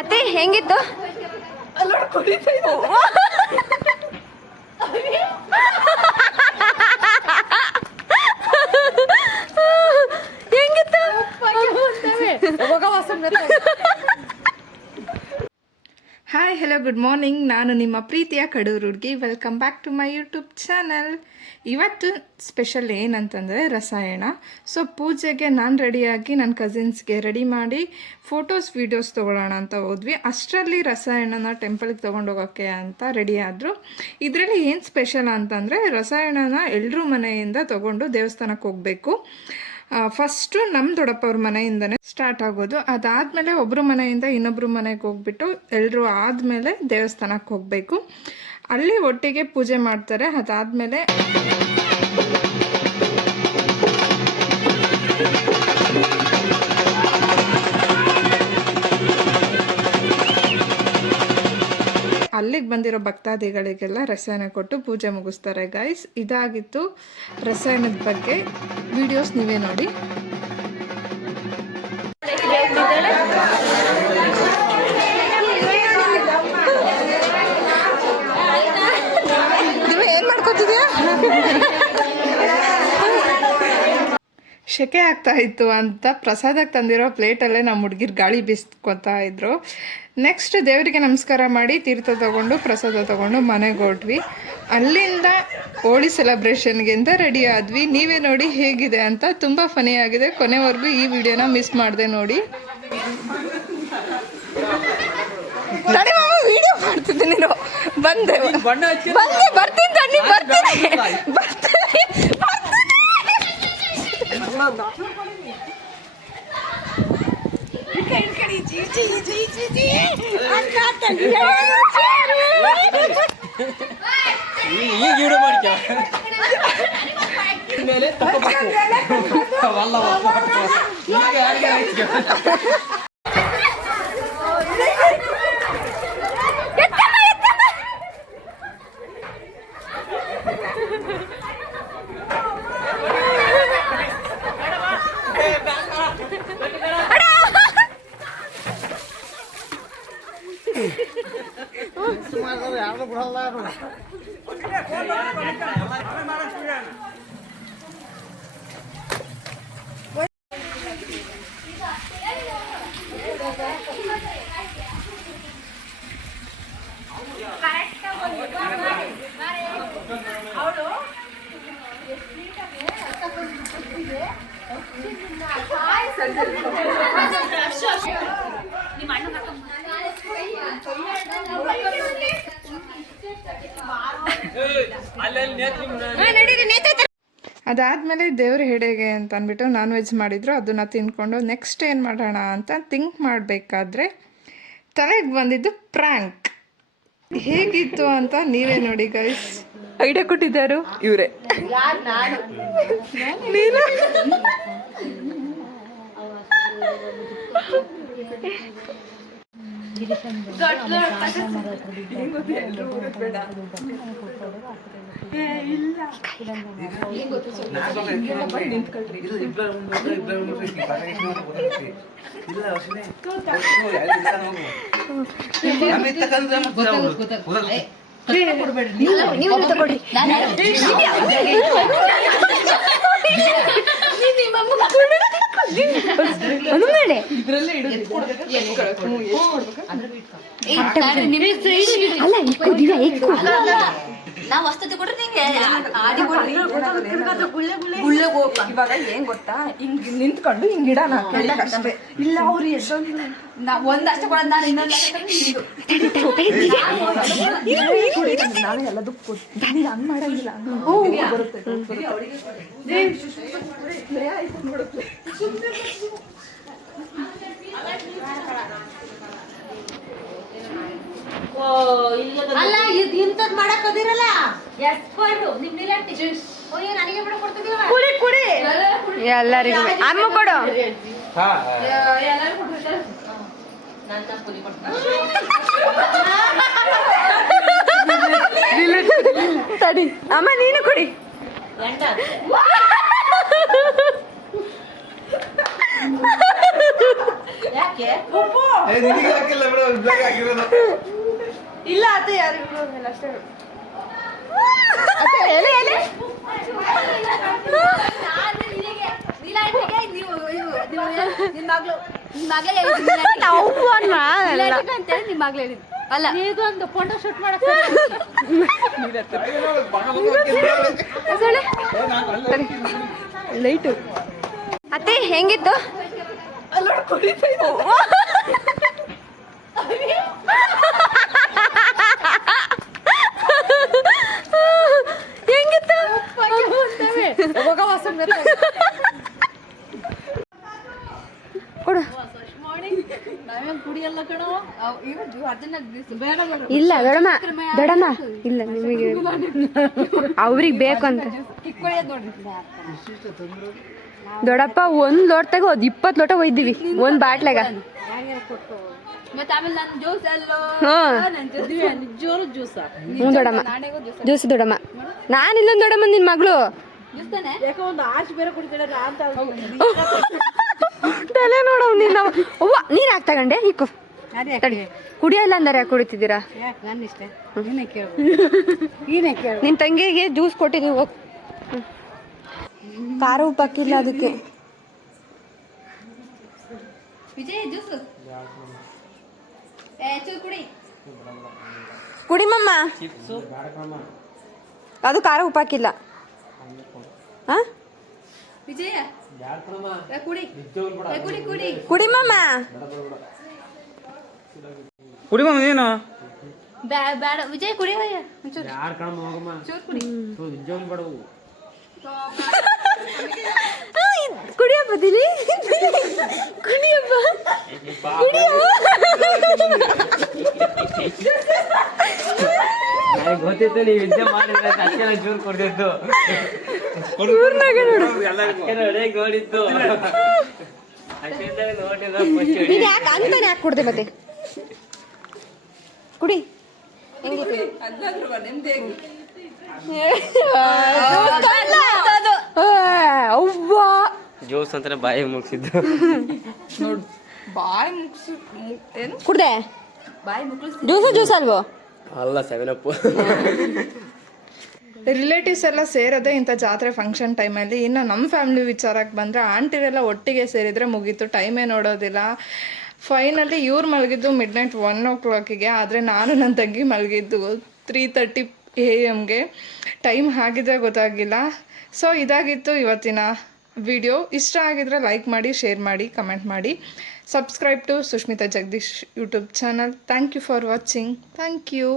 ಅತ್ತೆ ಹೆಂಗಿತ್ತು? Hi hello good morning. ನಾನು ನಿಮ್ಮ ಪ್ರೀತಿಯ ಕಡೂರು ಹುಡುಗಿ. Welcome back to my YouTube channel. ಇವತ್ತು ಸ್ಪೆಷಲ್ ಏನಂತಂದರೆ ರಸಾಯನ. ಸೊ ಪೂಜೆಗೆ ನಾನು ರೆಡಿಯಾಗಿ ನನ್ನ ಕಸಿನ್ಸ್ಗೆ ರೆಡಿ ಮಾಡಿ ಫೋಟೋಸ್ ವೀಡಿಯೋಸ್ ತೊಗೊಳ್ಳೋಣ ಅಂತ ಹೋದ್ವಿ. ಅಷ್ಟರಲ್ಲಿ ರಸಾಯನನ ಟೆಂಪಲ್ಗೆ ತೊಗೊಂಡೋಗೋಕ್ಕೆ ಅಂತ ರೆಡಿ ಆದರು. ಇದರಲ್ಲಿ ಏನು ಸ್ಪೆಷಲ್ ಅಂತಂದರೆ ರಸಾಯನನ ಎಲ್ಲರೂ ಮನೆಯಿಂದ ತೊಗೊಂಡು ದೇವಸ್ಥಾನಕ್ಕೆ ಹೋಗಬೇಕು. ಫಸ್ಟು ನಮ್ಮ ದೊಡ್ಡಪ್ಪವ್ರ ಮನೆಯಿಂದನೇ ಸ್ಟಾರ್ಟ್ ಆಗೋದು. ಅದಾದಮೇಲೆ ಒಬ್ಬರು ಮನೆಯಿಂದ ಇನ್ನೊಬ್ಬರು ಮನೆಗೆ ಹೋಗ್ಬಿಟ್ಟು ಎಲ್ಲರೂ ಆದಮೇಲೆ ದೇವಸ್ಥಾನಕ್ಕೆ ಹೋಗಬೇಕು. ಅಲ್ಲಿ ಒಟ್ಟಿಗೆ ಪೂಜೆ ಮಾಡ್ತಾರೆ. ಅದಾದಮೇಲೆ ಅಲ್ಲಿಗೆ ಬಂದಿರೋ ಭಕ್ತಾದಿಗಳಿಗೆಲ್ಲ ರಸಾಯನ ಕೊಟ್ಟು ಪೂಜೆ ಮುಗಿಸ್ತಾರೆ ಗೈಸ್. ಇದಾಗಿತ್ತು ರಸಾಯನದ ಬಗ್ಗೆ. ವಿಡಿಯೋಸ್ ನೀವೇ ನೋಡಿ. ಏನು ಮಾಡ್ಕೊತಿದ್ಯಾ? ಶೆಕೆ ಆಗ್ತಾ ಇತ್ತು ಅಂತ ಪ್ರಸಾದಕ್ಕೆ ತಂದಿರೋ ಪ್ಲೇಟಲ್ಲೇ ನಮ್ಮ ಹುಡುಗಿರು ಗಾಳಿ ಬೀಸ್ಕೊತಾ ಇದ್ರು. ನೆಕ್ಸ್ಟ್ ದೇವರಿಗೆ ನಮಸ್ಕಾರ ಮಾಡಿ ತೀರ್ಥ ತೊಗೊಂಡು ಪ್ರಸಾದ ತೊಗೊಂಡು ಮನೆಗೆ ಹೊರಟ್ವಿ. ಅಲ್ಲಿಂದ ಹೋಳಿ ಸೆಲೆಬ್ರೇಷನ್ಗೆ ಅಂತ ರೆಡಿ ಆದ್ವಿ. ನೀವೇ ನೋಡಿ ಹೇಗಿದೆ ಅಂತ. ತುಂಬ ಫನಿ ಆಗಿದೆ. ಕೊನೆವರೆಗೂ ಈ ವಿಡಿಯೋನ ಮಿಸ್ ಮಾಡಿದೆ ನೋಡಿ. ವಿಡಿಯೋ ಮಾಡ್ತಿದ್ದೆ ನೀನು ಬಂದೆ ಬರ್ತೀನಿ ತಣ್ಣಿ ಬರ್ತೀನಿ. ಅದಾದಮೇಲೆ ದೇವ್ರ ಹೆಡೆಗೆ ಅಂತ ಅಂದ್ಬಿಟ್ಟು ನಾನ್ ವೆಜ್ ಮಾಡಿದ್ರು. ಅದನ್ನು ತಿನ್ಕೊಂಡು ನೆಕ್ಸ್ಟ್ ಏನು ಮಾಡೋಣ ಅಂತ ಥಿಂಕ್ ಮಾಡಬೇಕಾದ್ರೆ ತಲೆಗೆ ಬಂದಿದ್ದು ಪ್ರ್ಯಾಂಕ್. ಹೇಗಿತ್ತು ಅಂತ ನೀವೇ ನೋಡಿ ಗೈಸ್. ಐಡಿಯಾ ಕೊಟ್ಟಿದ್ದಾರು ಇವರೇ. ನೀನು ನಾವು ವಸ್ತುತಿ ಕೊಡ್ರಿ ನಿಂಗೆ ಇವಾಗ ಏನ್ ಗೊತ್ತಾ, ಹಿಂಗ್ ನಿಂತ್ಕೊಂಡು ಹಿಂಗ್ ಇಡೋಣ ಅಷ್ಟೇ. ಇಲ್ಲ ಅವ್ರು ಒಂದಷ್ಟೇ ಕೊಡೋದು, ನಾನು ಇನ್ನೊಂದು ನಾನು ಎಲ್ಲದಕ್ಕೂ ಹಂಗ್ ಮಾಡಂಗಿಲ್ಲ. ಬರುತ್ತೆ ಅಲ್ಲ ಇದು ಇಂಥದ್ದು ಮಾಡಕ್ ಹೋದಿರಲ್ಲ ಎಸ್ಕೊಂಡು ನಿಮ್ ನಿಲಾಂಟಿ ಓ ಏನ್ ನನಗೆ ಬಿಡ ಕೊಡ್ತಿದೀವ ಕುಡಿ ಕುಡಿ ಎಲ್ಲರಿಗೂ ಅಮ್ಮ ಕೊಡು ಎಲ್ಲರೂ ಕೊಡ್ತಾರೆ ನಾನು ಕುಡಿ ಕೊಡ್ತೀನಿ ತಡಿ ಅಮ್ಮ ನೀನು ಕುಡಿ ಗಂಡ ಯಾಕೆ ಇಲ್ಲ ಅತ್ತೆ ಯಾರಿಗೂ ಅಷ್ಟೇ ಅತ್ತೆ ಎಲೆ ಎಲೆ ಅಲ್ಲ ಇದೊಂದು ಫೋಟೋ ಶೂಟ್ ಮಾಡಕ್ ಲೈಟು ಅತ್ತೆ ಹೆಂಗಿತ್ತು ಹೆಂಗಿತ್ತು ಕೊಡು ಕುಡಿಯಲ್ಲ ಕಣೋ ಇಲ್ಲ ದೊಡಮ್ಮ ದೊಡಮ್ಮ ಇಲ್ಲ ನಿಮಗೆ ಅವ್ರಿಗೆ ಬೇಕು ಅಂತ ದೊಡ್ಡಪ್ಪ ಒಂದ್ ಲೋಟದಾಗ 20 ಲೋಟ ಒಯ್ದೀವಿ ಒಂದ್ ಬಾಟ್ಲಾಗ ಮತ್ತೆ ಆಮೇಲೆ ನನ್ನ ಜ್ಯೂಸ್ ಎಲ್ಲೋ ನಿಜೋರು ಜ್ಯೂಸ ಹ್ಞೂ ದೊಡಮ್ಮ ಜ್ಯೂಸ್ ದೊಡಮ್ಮ ನಾನು ಇಲ್ಲೊಂದು ದೊಡಮ್ಮ ನಿನ್ ಮಗಳು ಜ್ಯೂಸ್ ತಾನೆ ಯಾಕೆ ಒಂದು ಆರ್ಚ್ ಬೇರೆ ಕುಡಿತೀರ ಅಂತ ತಲೆ ನೋಡವ್ ನೀನ್ ಅವ್ವ ನೀರ್ ಹಾಕ್ ತಗಂಡೆ ಇಕ್ಕು ಕುಡಿಯಲ್ಲ ಅಂದರೆ ಯಾಕೆ ಕುಡಿತಿದ್ದೀರಾ ನಿನ್ ತಂಗಿಗೆ ಜ್ಯೂಸ್ ಕೊಟ್ಟಿದ್ದೀವಿ ಹೋಗ್ ಖಾರ ಉಪ್ಪು ಹಾಕಿಲ್ಲ ಅದಕ್ಕೆ ವಿಜಯ್ ಜ್ಯೂಸ್ ಕುಡಿ ಕುಡಿ ಮಮ್ಮ ಅದು ಖಾರ ಉಪ್ಪು ಹಾಕಿಲ್ಲ ಹಾ ವಿಜಯ ಕುಡಿ ಕುಡಿ ಕುಡಿ ಕುಡಿ ಮಮ್ಮ ಕುಡಿ ಮಮ್ಮ ನೀನು ಬೇಡ ವಿಜಯ್ ಕುಡಿ ಒಂಚೂರು ಯಾರು ಕಣ ಹೋಗಮ್ಮ ಚೂರು ಕುಡಿ ನಿಜವಾಗ್ಲೂ ಬಡವು ಕುಡಿಯಪ್ಪ ದಿಲಿ ಕುಡಿಯಪ್ಪ ನನಗೆ ಗೊತ್ತಿತ್ತು ನೀವು ವಿದ್ಯೆ ಮಾಡಿದ್ರೆ ಅಷ್ಟೆಲ್ಲ ಜೂರ್ ಕೊಡ್ತಿತ್ತು ನೋಡಿತ್ತು ನೀನ್ ಯಾಕೆ ಅಂತಾನೆ ಯಾಕೆ ಕುಡ್ದೆ ಮತ್ತೆ ಕುಡಿ ಅವ್ವ ಜ್ಯೂಸ್ ಅಂತಾನೆ ಬಾಯಿ ಮುಗಿಸಿದ್ದು ನೋಡು ಬಾಯಿ ಮುಗಿಸಿ ಏನು ಕುಡ್ದೆ ಬಾಯಿ ಮುಕ್ಳಿಸ್ ಜ್ಯೂಸ್ ಅಲ್ವೋ ಅಲ್ಲ 7 ಅಪ್ ರಿಲೇಟಿವ್ಸ್ ಎಲ್ಲ ಸೇರೋದೇ ಇಂಥ ಜಾತ್ರೆ ಫಂಕ್ಷನ್ ಟೈಮಲ್ಲಿ. ಇನ್ನು ನಮ್ಮ ಫ್ಯಾಮಿಲಿ ವಿಚಾರಕ್ಕೆ ಬಂದರೆ ಆಂಟಿರೆಲ್ಲ ಒಟ್ಟಿಗೆ ಸೇರಿದರೆ ಮುಗೀತು, ಟೈಮೇ ನೋಡೋದಿಲ್ಲ. ಫೈನಲಿ ಇವ್ರು ಮಲಗಿದ್ದು ಮಿಡ್ನೈಟ್ 1 o'clock, ಆದರೆ ನಾನು ನನ್ನ ತಂಗಿ ಮಲಗಿದ್ದು 3:30 AM. ಟೈಮ್ ಆಗಿದೆ ಗೊತ್ತಾಗಿಲ್ಲ. ಸೊ ಇದಾಗಿತ್ತು ಇವತ್ತಿನ ವಿಡಿಯೋ. ಇಷ್ಟ ಆಗಿದ್ರೆ ಲೈಕ್ ಮಾಡಿ, ಶೇರ್ ಮಾಡಿ, ಕಮೆಂಟ್ ಮಾಡಿ. Subscribe to Sushmita Jagadish YouTube channel. Thank you for watching. Thank you.